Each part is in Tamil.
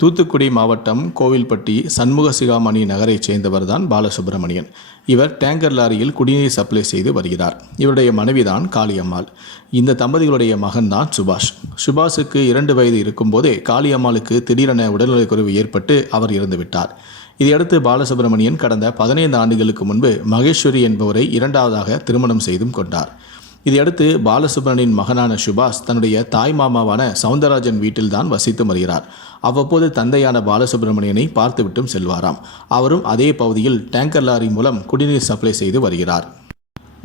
தூத்துக்குடி மாவட்டம் கோவில்பட்டி சண்முக சிகாமணி நகரைச் சேர்ந்தவர்தான் பாலசுப்பிரமணியன் இவர் டேங்கர் லாரியில் குடிநீர் சப்ளை செய்து வருகிறார். இவருடைய மனைவிதான் காளியம்மாள். இந்த தம்பதிகளுடைய மகன்தான் சுபாஷ். சுபாஷுக்கு இரண்டு வயது இருக்கும்போதே காளியம்மாளுக்கு திடீரென உடல்நலக்குறைவு ஏற்பட்டு அவர் இறந்துவிட்டார். இதையடுத்து பாலசுப்பிரமணியன் கடந்த பதினைந்து ஆண்டுகளுக்கு முன்பு மகேஸ்வரி என்பவரை இரண்டாவதாக திருமணம் செய்தும் கொண்டார். இதையடுத்து பாலசுப்ரமணியன் மகனான சுபாஷ் தன்னுடைய தாய் மாமாவான சவுந்தரராஜன் வீட்டில்தான் வசித்து வருகிறார். அவ்வப்போது தந்தையான பாலசுப்ரமணியனை பார்த்துவிட்டும் செல்வாராம். அவரும் அதே பகுதியில் டேங்கர் லாரி மூலம் குடிநீர் சப்ளை செய்து வருகிறார்.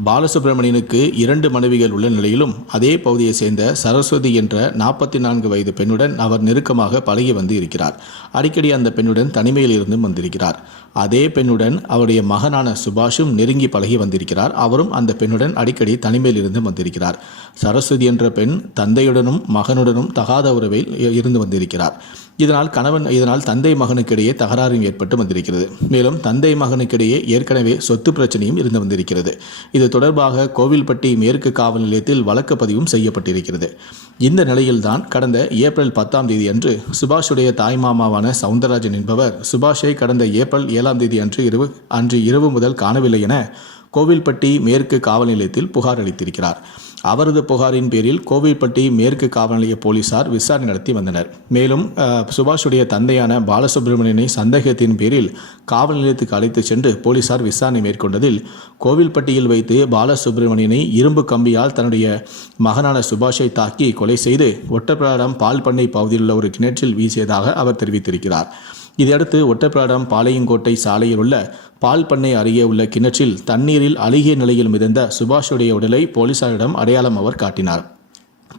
பாலசுப்ரமணியனுக்கு இரண்டு மனைவிகள் உள்ள நிலையிலும் அதே பகுதியை சேர்ந்த சரஸ்வதி என்ற நாற்பத்தி நான்கு வயது பெண்ணுடன் அவர் நெருக்கமாக பழகி வந்து இருக்கிறார். அடிக்கடி அந்த பெண்ணுடன் தனிமையில் இருந்தும் வந்திருக்கிறார். அதே பெண்ணுடன் அவருடைய மகனான சுபாஷும் நெருங்கி பழகி வந்திருக்கிறார். அவரும் அந்த பெண்ணுடன் அடிக்கடி தனிமையில் இருந்து வந்திருக்கிறார். சரஸ்வதி என்ற பெண் தந்தையுடனும் மகனுடனும் தகாத உறவில் இருந்து வந்திருக்கிறார். இதனால் கணவன் இதனால் தந்தை மகனுக்கிடையே தகராறும் ஏற்பட்டு வந்திருக்கிறது. மேலும் தந்தை மகனுக்கிடையே ஏற்கனவே சொத்து பிரச்சனையும் இருந்து வந்திருக்கிறது. இது தொடர்பாக கோவில்பட்டி மேற்கு காவல் நிலையத்தில் வழக்கு பதிவும் செய்யப்பட்டிருக்கிறது. இந்த நிலையில்தான் கடந்த ஏப்ரல் பத்தாம் தேதி அன்று சுபாஷுடைய தாய்மாமாவான சவுந்தரராஜன் என்பவர் சுபாஷை கடந்த ஏப்ரல் ஏழாம் தேதி அன்று இரவு அன்று இரவு முதல் காணவில்லை என கோவில்பட்டி மேற்கு காவல் நிலையத்தில் புகார் அளித்திருக்கிறார். அவரது புகாரின் பேரில் கோவில்பட்டி மேற்கு காவல் நிலைய போலீசார் விசாரணை நடத்தி வந்தனர். மேலும் சுபாஷுடைய தந்தையான பாலசுப்ரமணியனை சந்தேகத்தின் பேரில் காவல் நிலையத்துக்கு அழைத்துச் சென்று போலீசார் விசாரணை மேற்கொண்டதில் கோவில்பட்டியில் வைத்து பாலசுப்ரமணியனை இரும்பு கம்பியால் தன்னுடைய மகனான சுபாஷை தாக்கி கொலை செய்து ஒட்டப்பிராடம் பால் பண்ணை பகுதியில் உள்ள ஒரு கிணற்றில் வீசியதாக அவர் தெரிவித்திருக்கிறார். இதையடுத்து ஒட்டப்பிராடம் பாளையங்கோட்டை சாலையில் உள்ள பால் பண்ணை அருகே உள்ள கிணற்றில் தண்ணீரில் அழுகிய நிலையில் மிதந்த சுபாஷுடைய உடலை போலீசாரிடம் அடையாளம் அவர் காட்டினார்.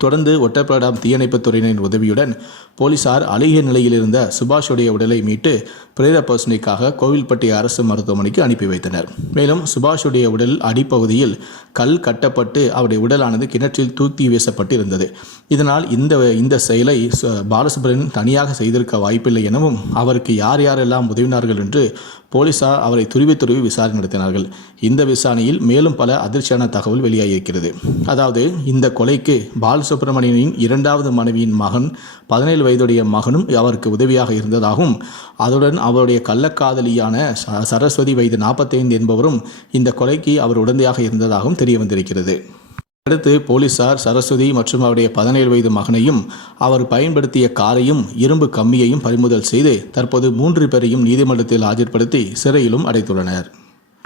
தொடர்ந்து ஒட்டப்பிராடம் தீயணைப்புத் துறையினரின் உதவியுடன் போலீசார் அழுகிய நிலையில் இருந்த சுபாஷுடைய உடலை மீட்டு பிரேத பரிசோதனைக்காக கோவில்பட்டி அரசு மருத்துவமனைக்கு அனுப்பி வைத்தனர். மேலும் சுபாஷுடைய உடல் அடிப்பகுதியில் கல் கட்டப்பட்டு அவருடைய உடலானது கிணற்றில் தூக்கி வீசப்பட்டு இருந்தது இதனால் இந்த இந்த செயலை பாலசுப்ரன் தனியாக செய்திருக்க வாய்ப்பில்லை எனவும் அவருக்கு யார் யாரெல்லாம் உதவினார்கள் என்று போலீசார் அவரை துருவி துருவி விசாரணை நடத்தினார்கள். இந்த விசாரணையில் மேலும் பல அதிர்ச்சியான தகவல் வெளியாகியிருக்கிறது. அதாவது இந்த கொலைக்கு பாலசுப்ரமணியனின் இரண்டாவது மனைவியின் மகன் பதினேழு வயதுடைய மகனும் அவருக்கு உதவியாக இருந்ததாகவும் அதுடன் அவருடைய கள்ளக்காதலியான ச- சரஸ்வதி வயது நாற்பத்தைந்து என்பவரும் இந்த கொலைக்கு அவர் உடந்தையாக இருந்ததாகவும் தெரிய வந்திருக்கிறது அடுத்து போலீசார் சரஸ்வதி மற்றும் அவருடைய பதினேழு வயது மகனையும் அவர் பயன்படுத்திய காரையும் இரும்பு கம்மியையும் பறிமுதல் செய்து தற்போது மூன்று பேரையும் நீதிமன்றத்தில் ஆஜர்படுத்தி சிறையிலும் அடைத்துள்ளனர்.